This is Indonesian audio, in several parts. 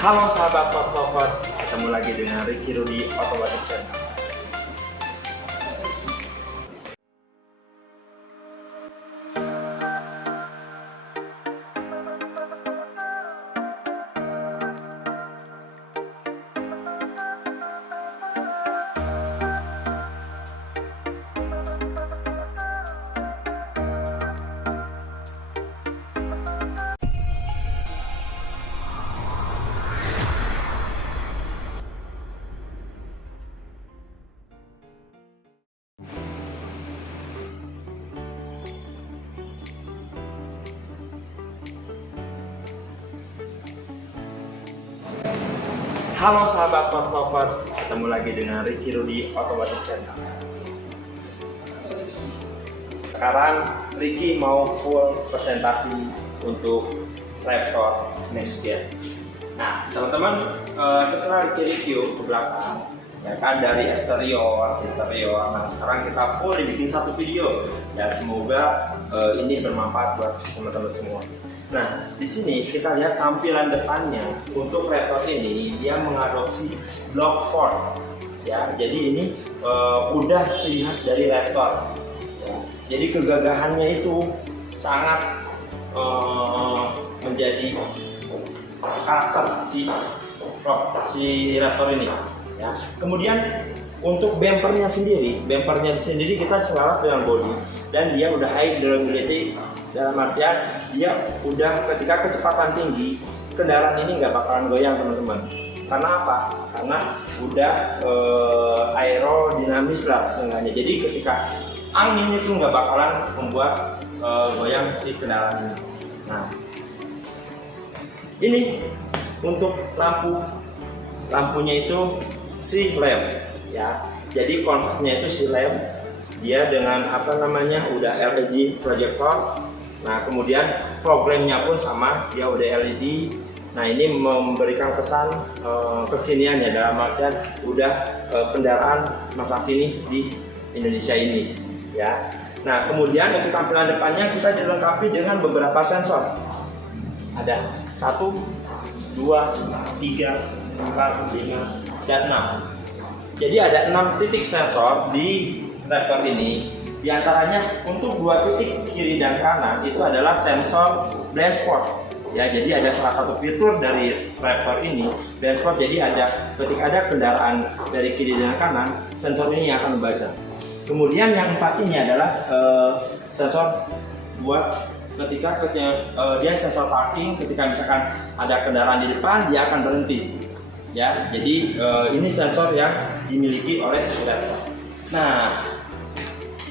Halo sahabat Lovers, ketemu lagi dengan Ricky Rudy Automotive Channel. Halo sahabat Lovers, ketemu lagi dengan Ricky Rudy Automotive Channel. Sekarang Ricky mau full presentasi untuk Raptor Next Gen. Nah teman-teman, setelah Ricky review ke belakang, ya kan, dari eksterior, interior. Nah sekarang kita full dibikin satu video. Ya semoga ini bermanfaat buat teman-teman semua. Nah, di sini kita lihat tampilan depannya untuk Raptor ini, dia mengadopsi block fork. Ya, jadi ini udah ciri khas dari Raptor. Ya, jadi kegagahannya itu sangat menjadi karakter si Raptor ini. Ya, kemudian untuk bumpernya sendiri kita selaras dengan body dan dia udah high durability. Dalam artian dia udah ketika kecepatan tinggi kendaraan ini nggak bakalan goyang teman-teman. Karena apa? Karena udah aerodinamis lah seenggaknya. Jadi ketika angin itu nggak bakalan membuat goyang si kendaraan ini. Nah, ini untuk lampunya itu si lamp ya. Jadi konsepnya itu si lamp, dia dengan udah LED projector. Nah kemudian fog lamp-nya pun sama, dia udah LED. Nah ini memberikan kesan kekinian ya, dalam artian udah kendaraan masa kini di Indonesia ini ya. Nah kemudian untuk tampilan depannya kita dilengkapi dengan beberapa sensor. Ada 1, 2, 3, 4, 5, dan 6. Jadi ada 6 titik sensor di Raptor ini. Di antaranya untuk 2 titik kiri dan kanan itu adalah sensor blind spot. Ya, jadi ada salah satu fitur dari Raptor ini, blind spot. Jadi ada ketika ada kendaraan dari kiri dan kanan, sensor ini yang akan membaca. Kemudian yang 4 ini adalah sensor buat ketika dia sensor parking, ketika misalkan ada kendaraan di depan dia akan berhenti. Ya, jadi ini sensor yang dimiliki oleh Raptor. Nah,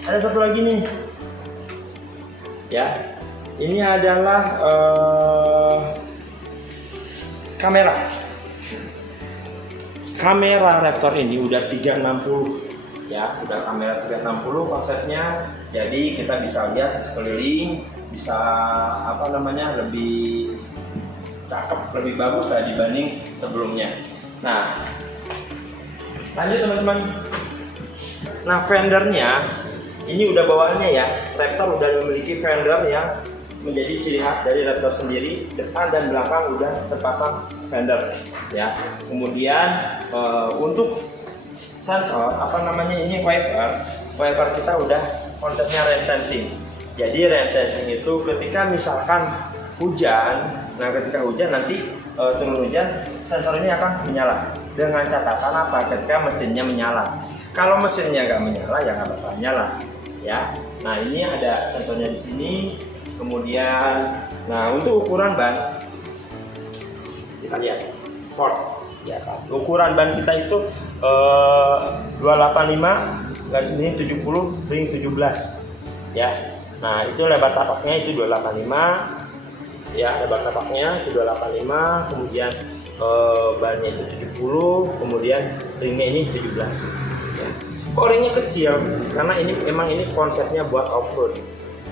ada satu lagi nih, ya. Ini adalah kamera Raptor ini udah 360, ya, udah kamera 360 konsepnya. Jadi kita bisa lihat sekeliling, bisa lebih cakep, lebih bagus lah dibanding sebelumnya. Nah, lanjut teman-teman. Nah, fendernya ini udah bawaannya ya, Raptor udah memiliki fender yang menjadi ciri khas dari Raptor sendiri. Depan dan belakang udah terpasang fender ya. Kemudian untuk sensor ini wiper kita udah konsepnya rain sensing. Jadi rain sensing itu ketika misalkan hujan, ketika hujan nanti turun hujan, sensor ini akan menyala. Dengan catatan apa? Ketika mesinnya menyala. Kalau mesinnya nggak menyala ya nggak bakal nyala. Ya, nah ini ada sensornya di sini. Kemudian, untuk ukuran ban kita lihat Ford, ya kan. Ukuran ban kita itu 285 garis miring 70 ring 17, ya. Nah itu lebar tapaknya itu 285, ya, lebar tapaknya itu 285. Kemudian bannya itu 70, kemudian ringnya ini 17. Ya. Kok ringnya kecil? Karena ini konsepnya buat off-road.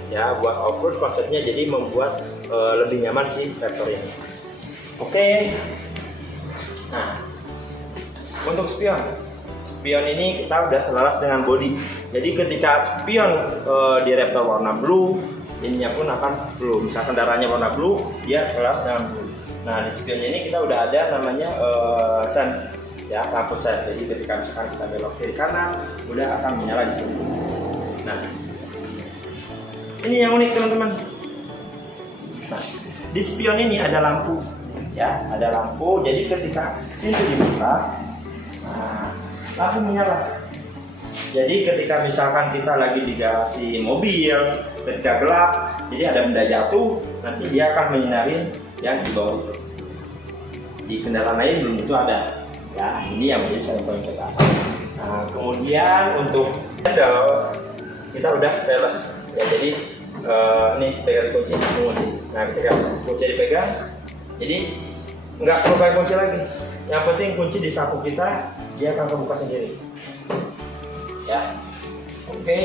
Ya, buat off-road konsepnya, jadi membuat lebih nyaman si Raptor ini. Oke. Nah, untuk spion ini kita udah selaras dengan body. Jadi ketika spion di Raptor warna blue, ininya pun akan blue. Misalkan darahnya warna blue, dia selaras dengan blue. Nah di spionnya ini kita udah ada namanya sen, ya lampu sen. Jadi ketika misalkan kita belok kiri kanan, udah akan menyala di sini. Nah ini yang unik teman-teman. Nah di spion ini ada lampu, ya ada lampu. Jadi ketika pintu dibuka, nah, lampu menyala. Jadi ketika misalkan kita lagi di garasi mobil, ketika gelap, jadi ada benda jatuh, nanti dia akan menyinarin yang di bawah itu. Di kendaraan lain belum itu ada. Ya, ini yang menjadi selling point kita. Nah, kemudian untuk handle kita udah keyless. Ya, jadi ini pegang kunci, kunci. Nah, ketika kunci dipegang, jadi nggak perlu pakai kunci lagi. Yang penting kunci di saku kita, dia akan kebuka sendiri. Ya, oke.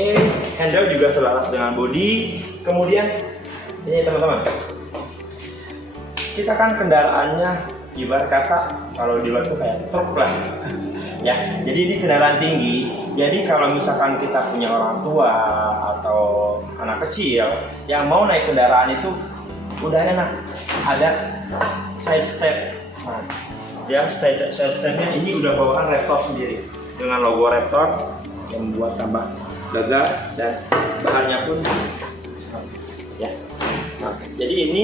Handle juga selaras dengan bodi. Kemudian ini teman-teman, kita kan kendaraannya ibarat kata kalau di luar itu kayak truk lah. Ya, jadi ini kendaraan tinggi. Jadi kalau misalkan kita punya orang tua atau anak kecil yang mau naik kendaraan itu udah enak, ada side step. Nah, dia side stepnya ini udah bawaan Raptor sendiri dengan logo Raptor yang membuat tambah gagah dan bahannya pun ya. Nah, jadi ini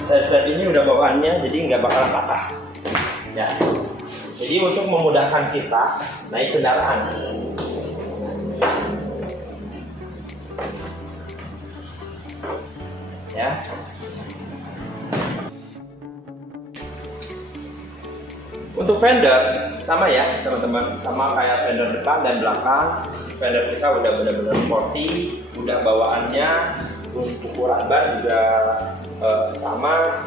side step ini udah bawaannya, jadi nggak bakalan patah. Ya. Jadi untuk memudahkan kita naik kendaraan. Ya. Untuk fender sama ya teman-teman, sama kayak fender depan dan belakang. Fender kita udah benar-benar sporty, udah bawaannya, ukuran ban juga sama.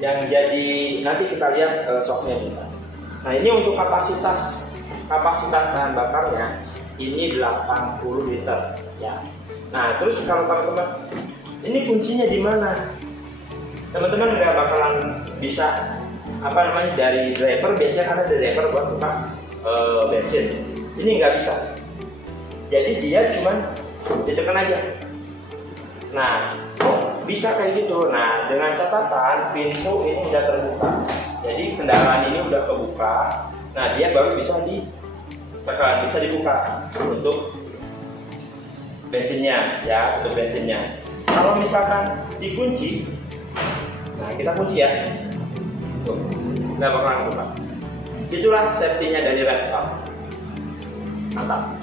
Yang jadi nanti kita lihat shocknya kita. Nah ini untuk kapasitas bahan bakarnya ini 80 liter ya. Nah terus kalau teman-teman ini kuncinya di mana? Teman-teman nggak bakalan bisa dari driver, biasanya kan ada driver buat buka bensin. Ini nggak bisa. Jadi dia cuman ditekan aja. Nah bisa kayak gitu. Nah dengan catatan pintu ini udah terbuka. Jadi kendaraan ini udah kebuka. Nah dia baru bisa ditekan, bisa dibuka untuk bensinnya ya, untuk bensinnya. Kalau misalkan dikunci, nah kita kunci ya. Tuh, nggak bakalan buka. Itulah safety-nya dari Raptor. Mantap.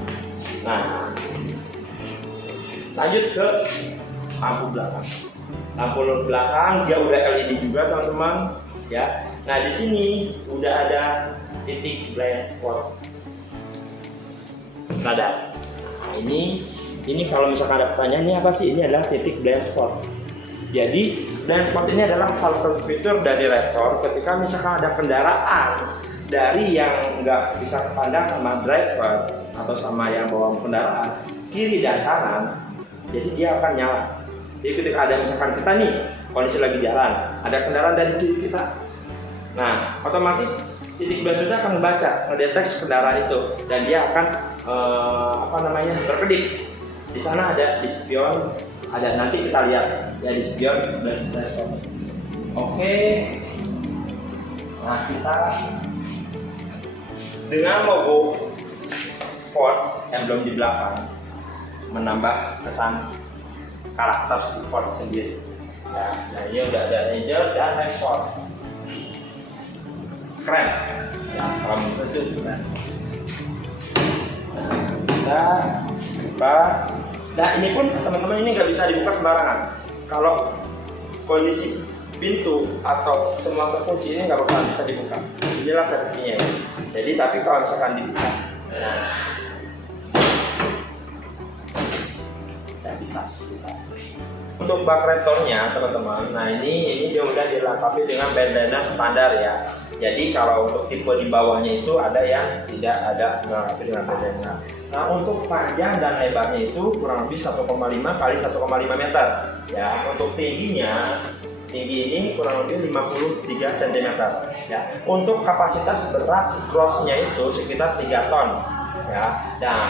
Nah, lanjut ke lampu belakang. Lampu belakang dia udah LED juga teman-teman. Ya. Nah di sini udah ada titik blind spot radar. Nah ini kalau misalkan ada pertanyaan ini apa sih? Ini adalah titik blind spot. Jadi blind spot ini adalah salah satu fitur dari Raptor ketika misalkan ada kendaraan dari yang nggak bisa kepandang sama driver atau sama yang bawa kendaraan kiri dan kanan, jadi dia akan nyala. Jadi ketika ada misalkan kita nih kondisi lagi jalan, ada kendaraan dari kiri kita, nah otomatis titik blind spot akan membaca, mendeteksi kendaraan itu dan dia akan berkedip. Di sana ada di spion. Ada nanti kita lihat ya di spion dan spot. Oke. Nah kita dengan logo Ford emblem di belakang menambah kesan karakter Ford sendiri. Ya, nah ini udah ada Ranger dan Raptor. Keren. Ya, kalau menurut itu keren. Nah, kita buka. Nah ini pun teman-teman ini nggak bisa dibuka sembarangan. Kalau kondisi pintu atau semua terkunci ini nggak bakal bisa dibuka. Inilah safety-nya ya. Jadi tapi kalau misalkan dibuka, nah nggak bisa. Untuk bak Raptornya teman-teman, nah ini dia udah dilengkapi dengan bandana standar ya. Jadi kalau untuk tipe di bawahnya itu ada yang tidak ada dilengkapi dengan bandana. Nah untuk panjang dan lebarnya itu kurang lebih 1,5 kali 1,5 meter. Ya untuk tinggi ini kurang lebih 53 cm. Ya untuk kapasitas berat grossnya itu sekitar 3 ton. Ya. Nah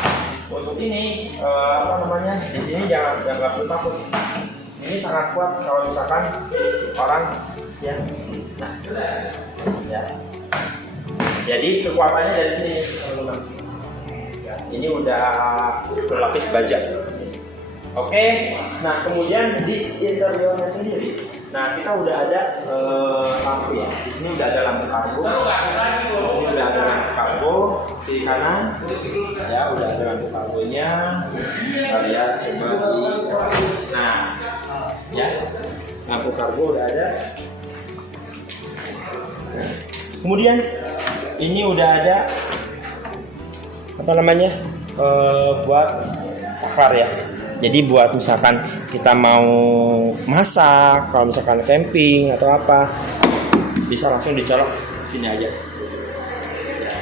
untuk ini di sini jangan perlu takut. Ini sangat kuat kalau misalkan orang ya. Nah, ya. Jadi kekuatannya dari sini, teman-teman. Ya, ini udah berlapis baja. Oke, nah kemudian di interiornya sendiri, nah kita udah ada lampu ya. Di sini udah ada lampu kargo. Di sini udah ada lampu kargo kiri kanan. Ya, udah ada lampu kargonya. Kita lihat coba di. Nah, ya, lampu kargo udah ada. Kemudian ini udah ada apa namanya buat saklar ya. Jadi buat misalkan kita mau masak, kalau misalkan camping atau apa, bisa langsung dicolok sini aja. Nah,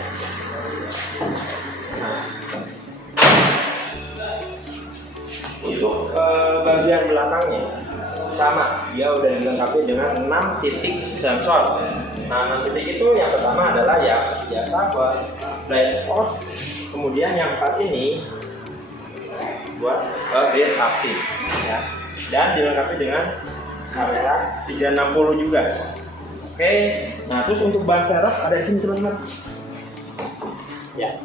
untuk bagian belakangnya sama, dia udah dilengkapi dengan 6 titik sensor. Nah, 6 titik itu yang pertama adalah ya biasa buat blind spot, kemudian yang 4 ini buat grid aktif ya, dan dilengkapi dengan kamera 360 juga. Oke, nah terus untuk ban serep ada di sini teman-teman. Ya,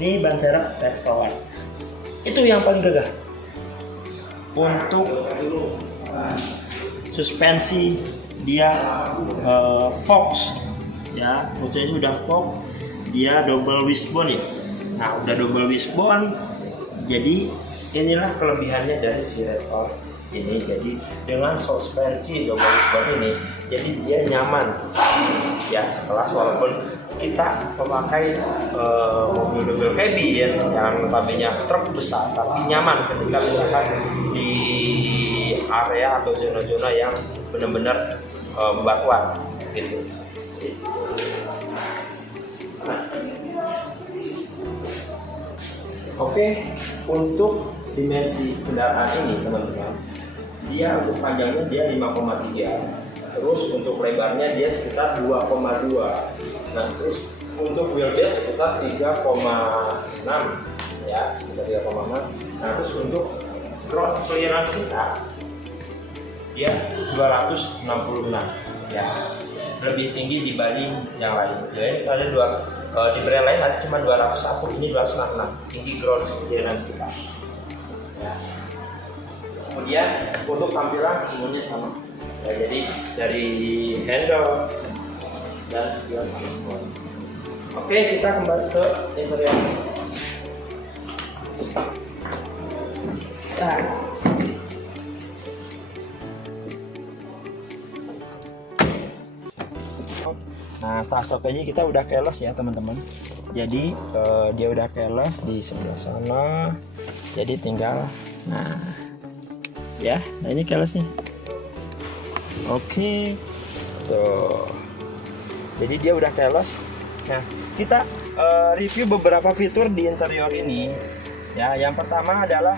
ini ban serep Reptolar. Itu yang paling gagah. Untuk suspensi dia Fox ya, maksudnya sudah Fox, dia double wishbone ya. Nah, udah double wishbone, jadi inilah kelebihannya dari si Reptor ini. Jadi dengan suspensi double wishbone ini, jadi dia nyaman ya, sekelas walaupun kita memakai mobil double cabin yang notabene truk besar, tapi nyaman ketika misalkan di area atau zona-zona yang benar-benar bebatuan gitu. Nah, oke, untuk dimensi kendaraan ini teman-teman, dia untuk panjangnya dia 5,3, terus untuk lebarnya dia sekitar 2,2. Nah, terus untuk wheelbase sekitar 3,6 ya, sekitar 3,6. Nah, terus untuk ground clearance kita dia 266 ya, lebih tinggi dibanding yang lain. Jadi ada di brand lain ada cuma 201, ini 266 tinggi ground clearance kita ya. Kemudian untuk tampilan semuanya sama ya, jadi dari handle dan spion sama semua. Oke, kita kembali ke interior. Nah, setelah stop aja kita udah keles ya teman-teman. Jadi dia udah keles di sebelah sana. Jadi tinggal, nah ya, nah ini kelesnya. Oke, tuh. Jadi dia udah keles. Nah, kita review beberapa fitur di interior ini. Ya, yang pertama adalah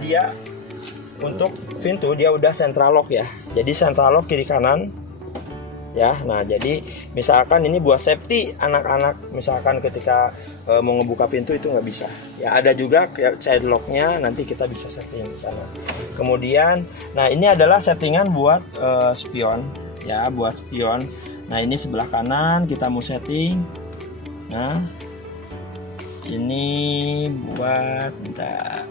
dia untuk pintu dia udah central lock ya. Jadi central lock kiri kanan. Ya, nah jadi misalkan ini buat safety anak-anak, misalkan ketika mau ngebuka pintu itu nggak bisa. Ya, ada juga child locknya, nanti kita bisa setting di sana. Kemudian, nah ini adalah settingan buat spion, ya, buat spion. Nah ini sebelah kanan kita mau setting. Nah ini buat bentar.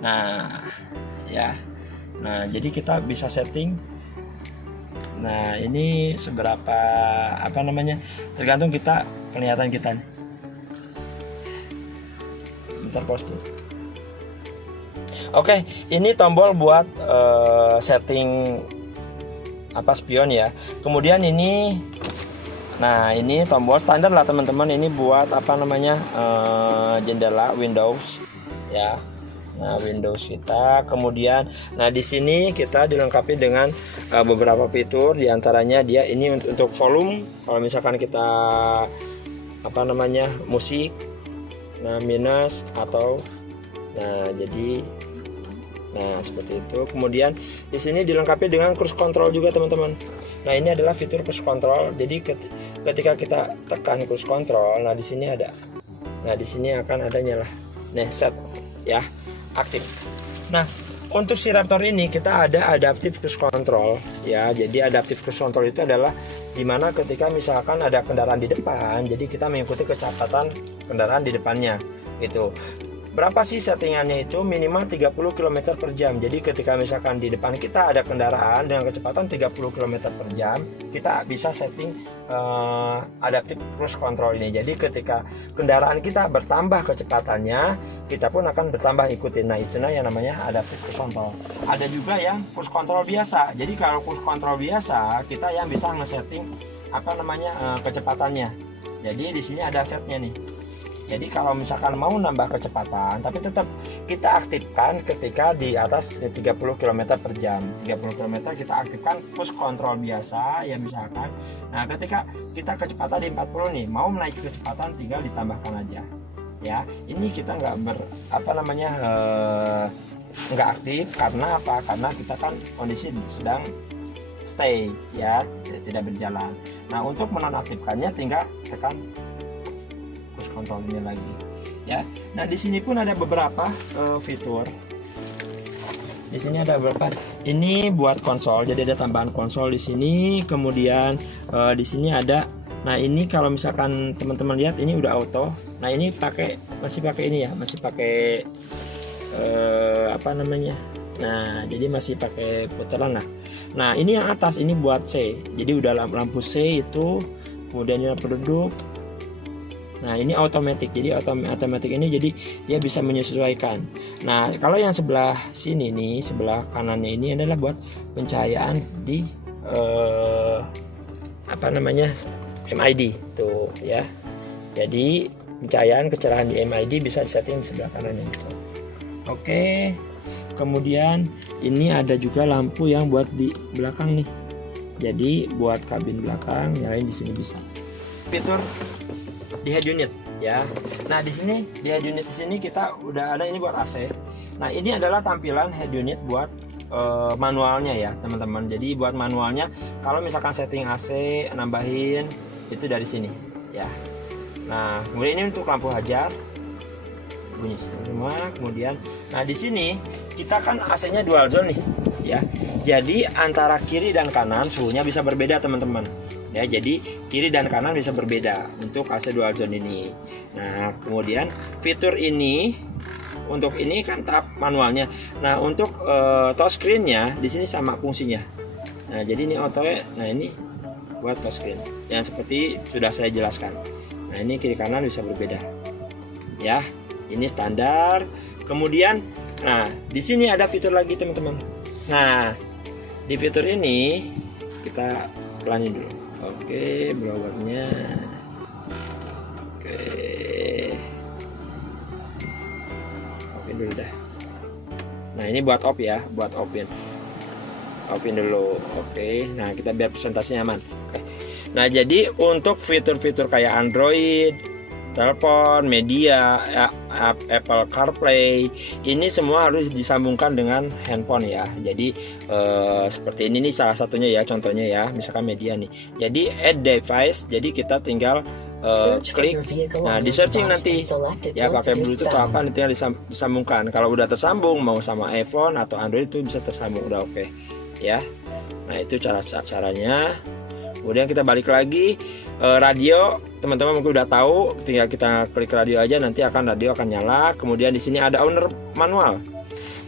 Nah ya, nah jadi kita bisa setting. Nah ini seberapa apa namanya, tergantung kita kelihatan kita nih. Bentar posting. Oke, ini tombol buat setting apa spion ya. Kemudian ini, nah ini tombol standar lah teman-teman. Ini buat apa namanya jendela Windows ya. Nah, Windows kita. Kemudian, nah di sini kita dilengkapi dengan beberapa fitur, diantaranya dia ini untuk volume. Kalau misalkan kita apa namanya musik, nah minus atau, nah jadi, nah seperti itu. Kemudian di sini dilengkapi dengan cruise control juga teman-teman. Nah ini adalah fitur cruise control. Jadi ketika kita tekan cruise control, nah di sini ada, nah di sini akan ada nyala, nah set ya, aktif. Nah untuk si Raptor ini kita ada adaptive cruise control ya. Jadi adaptive cruise control itu adalah dimana ketika misalkan ada kendaraan di depan, jadi kita mengikuti kecepatan kendaraan di depannya gitu. Berapa sih settingannya itu? Minimal 30 km per jam. Jadi ketika misalkan di depan kita ada kendaraan dengan kecepatan 30 km per jam, kita bisa setting adaptive cruise control ini. Jadi ketika kendaraan kita bertambah kecepatannya, kita pun akan bertambah ikutin. Nah itu yang namanya adaptive cruise control. Ada juga yang cruise control biasa. Jadi kalau cruise control biasa, kita yang bisa nge-setting kecepatannya. Jadi di sini ada setnya nih. Jadi kalau misalkan mau nambah kecepatan, tapi tetap kita aktifkan ketika di atas 30 km per jam. 30 km kita aktifkan cruise control biasa ya misalkan. Nah ketika kita kecepatan di 40 nih, mau menaik kecepatan tinggal ditambahkan aja. Ya, ini kita nggak nggak aktif karena apa? Karena kita kan kondisi sedang stay ya, tidak berjalan. Nah untuk menonaktifkannya tinggal tekan cruise control ini lagi ya. Nah di sini pun ada beberapa fitur. Di sini ada beberapa. Ini buat konsol, jadi ada tambahan konsol di sini. Kemudian di sini ada. Nah ini kalau misalkan teman-teman lihat ini udah auto. Nah ini masih pakai ini ya, masih pakai Nah jadi masih pakai putaran lah. Nah ini yang atas ini buat C. Jadi udah lampu C itu. Kemudian ini lampu duduk. Nah ini otomatis, jadi otomatis ini jadi dia bisa menyesuaikan. Nah kalau yang sebelah sini nih, sebelah kanannya ini adalah buat pencahayaan di MID tuh ya. Jadi pencahayaan kecerahan di MID bisa disetting di sebelah kanannya. Oke. Kemudian ini ada juga lampu yang buat di belakang nih. Jadi buat kabin belakang nyalain di sini bisa. Fitur di head unit ya. Nah di sini di head unit di sini kita udah ada ini buat AC. Nah ini adalah tampilan head unit buat manualnya ya teman-teman. Jadi buat manualnya kalau misalkan setting AC nambahin itu dari sini ya. Nah kemudian ini untuk lampu hajar bunyi semua. Kemudian nah di sini kita kan AC-nya dual zone nih ya. Jadi antara kiri dan kanan suhunya bisa berbeda teman-teman. Ya, jadi kiri dan kanan bisa berbeda untuk AC dual zone ini. Nah, kemudian fitur ini untuk ini kan tahap manualnya. Nah, untuk touchscreen-nya di sini sama fungsinya. Nah, jadi ini auto. Nah, ini buat touchscreen yang seperti sudah saya jelaskan. Nah, ini kiri kanan bisa berbeda. Ya, ini standar. Kemudian, nah, di sini ada fitur lagi teman-teman. Nah, di fitur ini kita pelanin dulu. Oke, blowernya. Oke. Opin dulu dah. Nah, ini buat off ya, buat opin. Opin dulu. Oke. Nah, kita biar presentasinya aman. Oke. Nah, jadi untuk fitur-fitur kayak Android, telepon, media, Apple CarPlay, ini semua harus disambungkan dengan handphone ya. Jadi seperti ini nih salah satunya ya, contohnya ya, misalkan media nih. Jadi add device, jadi kita tinggal klik. Nah di searching nanti ya pakai Bluetooth atau apa nanti yang disambungkan. Kalau udah tersambung mau sama iPhone atau Android itu bisa tersambung, udah oke ya. Nah itu caranya. Kemudian kita balik lagi radio, teman-teman mungkin udah tahu, tinggal kita klik radio aja nanti radio akan nyala. Kemudian di sini ada owner manual.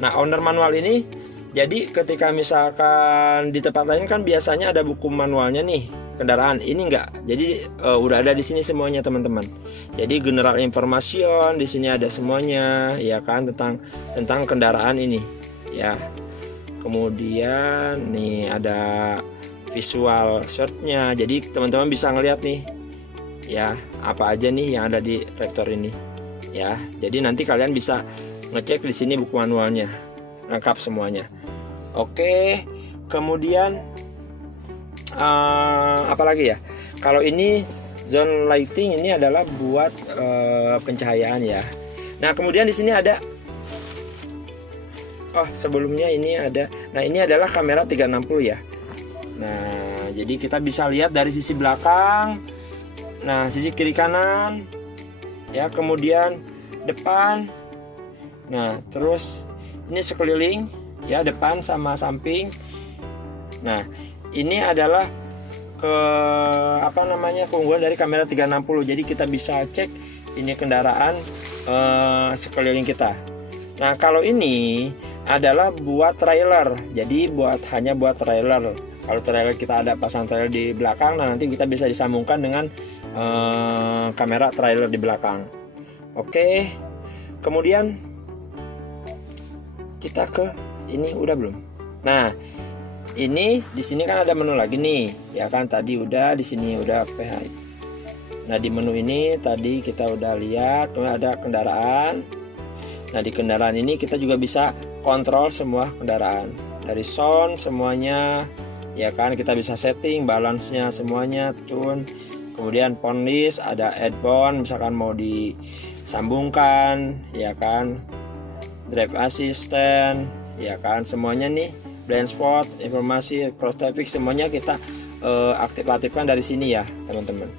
Nah, owner manual ini jadi ketika misalkan di tempat lain kan biasanya ada buku manualnya nih kendaraan, ini enggak. Jadi udah ada di sini semuanya teman-teman. Jadi general information di sini ada semuanya ya kan tentang kendaraan ini ya. Kemudian nih ada visual shortnya, jadi teman-teman bisa ngeliat nih ya apa aja nih yang ada di Raptor ini ya. Jadi nanti kalian bisa ngecek di sini buku manualnya lengkap semuanya. Oke, kemudian apa lagi ya? Kalau ini zone lighting ini adalah buat pencahayaan ya. Nah kemudian di sini ada sebelumnya ini ada. Nah ini adalah kamera 360 ya. Nah, jadi kita bisa lihat dari sisi belakang, nah sisi kiri kanan, ya kemudian depan. Nah, terus ini sekeliling, ya, depan sama samping. Nah, ini adalah keunggulan dari kamera 360. Jadi kita bisa cek ini kendaraan sekeliling kita. Nah, kalau ini adalah buat trailer. Jadi hanya buat trailer. Kalau trailer kita ada pasang trailer di belakang, nah nanti kita bisa disambungkan dengan kamera trailer di belakang. Oke. Kemudian kita ke ini udah belum? Nah, ini di sini kan ada menu lagi nih, ya kan, tadi udah di sini udah PH. Nah, di menu ini tadi kita udah lihat, kemudian ada kendaraan. Nah, di kendaraan ini kita juga bisa kontrol semua kendaraan dari sound semuanya, ya kan, kita bisa setting balance-nya semuanya, tune. Kemudian phone list, ada add-on misalkan mau disambungkan, ya kan, drive assistant, ya kan, semuanya nih, blind spot, informasi, cross traffic, semuanya kita aktifkan dari sini ya teman-teman.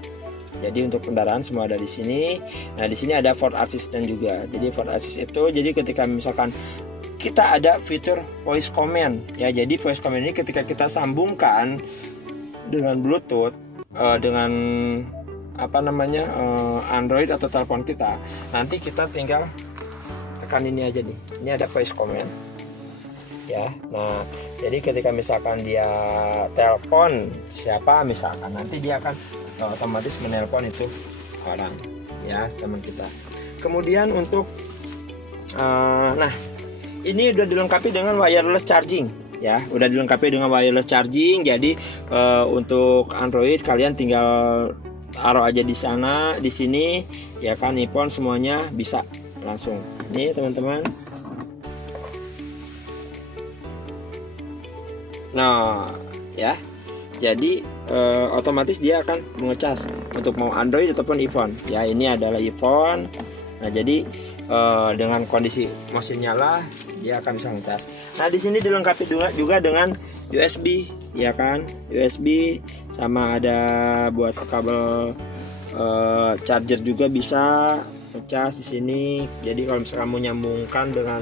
Jadi untuk kendaraan semua ada di sini. Nah, di sini ada Ford Assistant juga. Jadi Ford Assist itu jadi ketika misalkan kita ada fitur voice command ya. Jadi voice command ini ketika kita sambungkan dengan Bluetooth dengan Android atau telepon kita, nanti kita tinggal tekan ini aja nih. Ini ada voice command. Ya, nah jadi ketika misalkan dia telepon siapa misalkan, nanti dia akan otomatis menelpon itu orang, ya, teman kita. Kemudian untuk nah ini udah dilengkapi dengan wireless charging, ya, udah dilengkapi dengan wireless charging. Jadi untuk Android kalian tinggal taruh aja di sana, di sini, ya kan, iPhone semuanya bisa langsung. Nih teman-teman. Nah, ya, jadi otomatis dia akan mengecas untuk mau Android ataupun iPhone. Ya, ini adalah iPhone. Nah, jadi dengan kondisi mesin nyala, dia akan bisa ngecas. Nah, di sini dilengkapi juga dengan USB, ya kan, USB sama ada buat kabel charger juga bisa ngecas di sini. Jadi kalau misalnya kamu nyambungkan dengan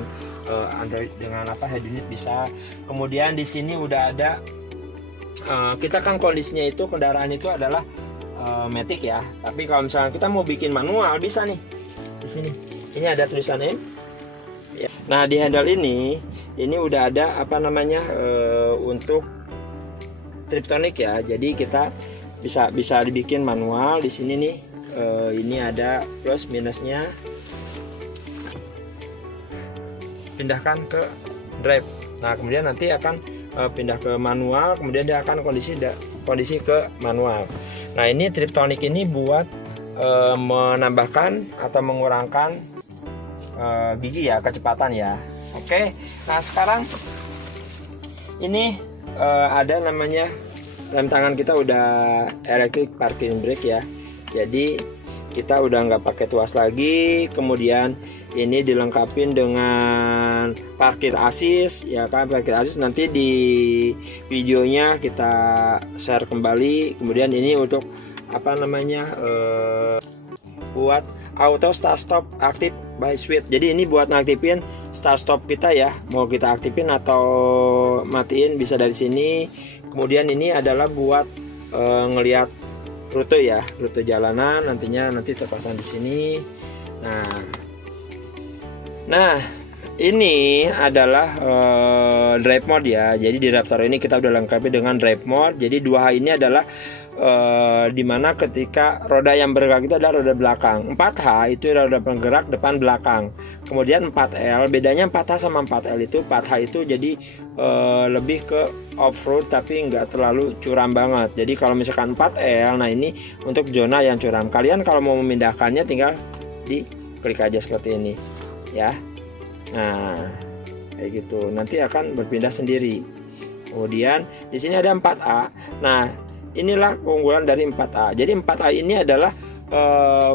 Android dengan head unit bisa. Kemudian di sini udah ada kita kan kondisinya itu kendaraan itu adalah matic ya. Tapi kalau misalnya kita mau bikin manual bisa nih. Di sini. Ini ada tulisannya. Ya. Nah, di handle ini udah ada untuk Triptonic ya. Jadi kita bisa dibikin manual di sini nih. Ini ada plus minusnya. Pindahkan ke drive. Nah, kemudian nanti akan pindah ke manual, kemudian dia akan kondisi ke manual. Nah, ini Triptonic ini buat menambahkan atau mengurangkan gigi ya, kecepatan ya. Oke. Nah, sekarang ini ada namanya rem tangan kita udah electric parking brake ya. Jadi kita udah nggak pakai tuas lagi. Kemudian ini dilengkapin dengan parkir assist, ya kan, parkir assist nanti di videonya kita share kembali. Kemudian ini untuk buat auto start stop aktif by switch. Jadi ini buat ngaktifin start stop kita ya, mau kita aktifin atau matiin bisa dari sini. Kemudian ini adalah buat ngelihat rute ya, rute jalanan nanti terpasang di sini. Nah, ini adalah drive mode ya. Jadi di Raptor ini kita udah lengkapi dengan drive mode. Jadi 2H ini adalah dimana ketika roda yang bergerak itu adalah roda belakang. 4H itu roda bergerak depan belakang. Kemudian 4L, bedanya 4H sama 4L itu 4H itu jadi lebih ke off-road tapi nggak terlalu curam banget. Jadi kalau misalkan 4L, nah ini untuk zona yang curam. Kalian kalau mau memindahkannya tinggal diklik aja seperti ini ya. Nah, kayak gitu. Nanti akan berpindah sendiri. Kemudian di sini ada 4A. Nah, inilah keunggulan dari 4A. Jadi 4A ini adalah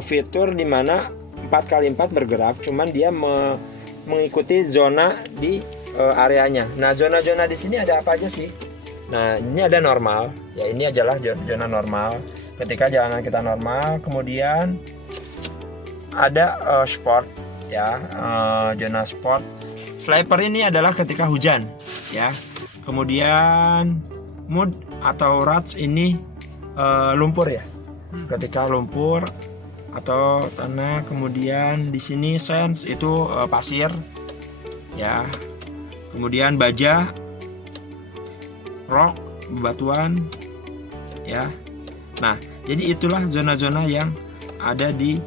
fitur di mana 4x4 bergerak, cuman dia mengikuti zona di areanya. Nah, zona-zona di sini ada apa aja sih? Nah, ini ada normal. Ya, ini adalah zona normal. Ketika jalanan kita normal, kemudian ada sport ya, zona sport Sliper ini adalah ketika hujan, ya. Kemudian mud atau ruts ini lumpur ya. Ketika lumpur atau tanah. Kemudian di sini sands itu pasir, ya. Kemudian baja, rock, bebatuan, ya. Nah, jadi itulah zona-zona yang ada di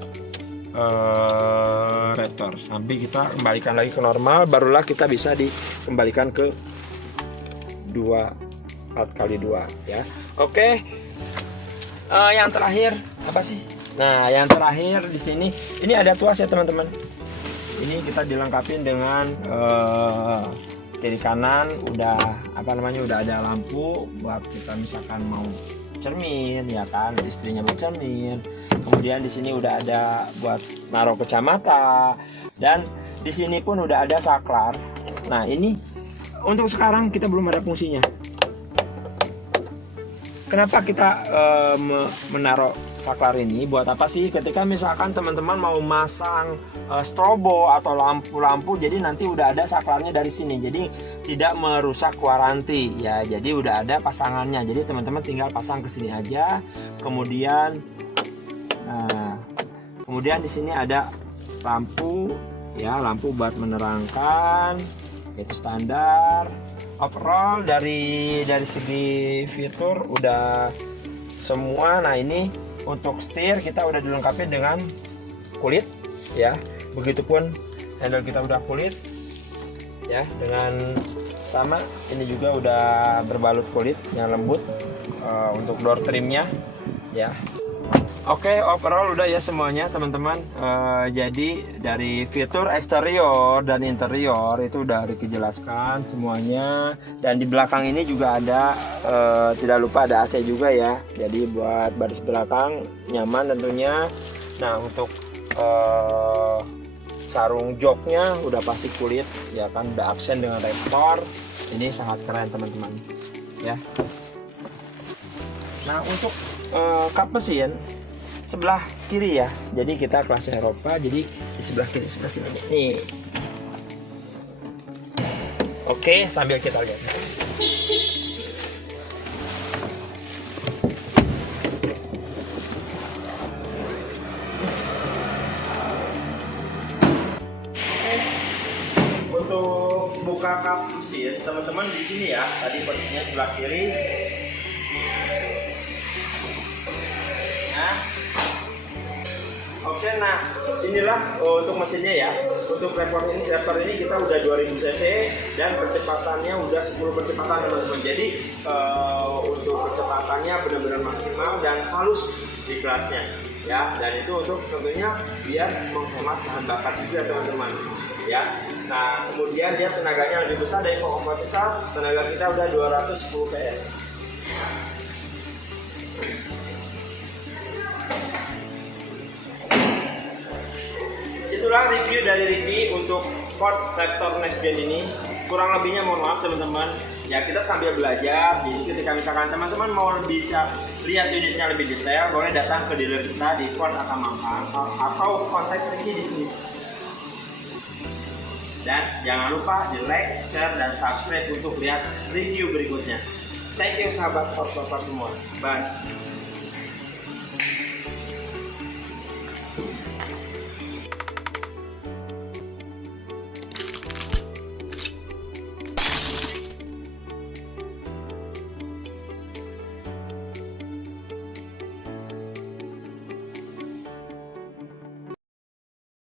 Raptor. Sampai kita kembalikan lagi ke normal, barulah kita bisa dikembalikan ke 4x2, ya. Oke. Yang terakhir apa sih? Nah, yang terakhir di sini ini ada tuas ya teman-teman. Ini kita dilengkapi dengan kiri kanan udah udah ada lampu buat kita misalkan mau cermin, ya kan, istrinya mau cermin. Kemudian di sini udah ada buat naruh kacamata, dan di sini pun udah ada saklar. Nah, ini untuk sekarang kita belum ada fungsinya. Kenapa kita menaruh saklar ini? Buat apa sih? Ketika misalkan teman-teman mau masang strobo atau lampu-lampu, jadi nanti udah ada saklarnya dari sini. Jadi tidak merusak waranti, ya. Jadi udah ada pasangannya. Jadi teman-teman tinggal pasang ke sini aja. Kemudian di sini ada lampu, ya, lampu buat menerangkan, itu standar. Overall dari segi fitur udah semua. Nah, ini untuk setir kita udah dilengkapi dengan kulit, ya. Begitupun handle kita udah kulit, ya, dengan sama ini juga udah berbalut kulit yang lembut untuk door trimnya, ya. Oke, overall udah ya semuanya teman-teman. Jadi dari fitur eksterior dan interior itu udah dijelaskan semuanya. Dan di belakang ini juga ada, tidak lupa ada AC juga ya. Jadi buat baris belakang nyaman tentunya. Nah, untuk sarung joknya udah pasti kulit, ya kan, udah aksen dengan Raptor. Ini sangat keren teman-teman, ya. Nah, untuk kap mesin sebelah kiri ya. Jadi kita kelas Eropa, jadi di sebelah kiri, sebelah sini nih. Oke, sambil kita lihat. Untuk buka kap mesin, teman-teman di sini ya. Tadi posisinya sebelah kiri. Oke, nah inilah untuk mesinnya ya. Untuk Raptor ini kita udah 2000 cc dan percepatannya udah 10 percepatan teman-teman. Jadi untuk percepatannya benar-benar maksimal dan halus di kelasnya, ya. Dan itu untuk tentunya biar menghemat bahan bakar juga teman-teman, ya. Nah, kemudian dia tenaganya lebih besar dari kompetitor. Tenaga kita udah 210 PS. Itulah review dari Ricky untuk Ford Raptor Next Gen ini. Kurang lebihnya mohon maaf teman-teman. Ya, kita sambil belajar. Jadi ketika misalkan teman-teman mau lihat unitnya lebih detail, boleh datang ke dealer kita di Ford Atamampang atau kontak Ricky di sini. Dan jangan lupa di like, share, dan subscribe untuk lihat review berikutnya. Thank you sahabat Ford Lover semua. Bye.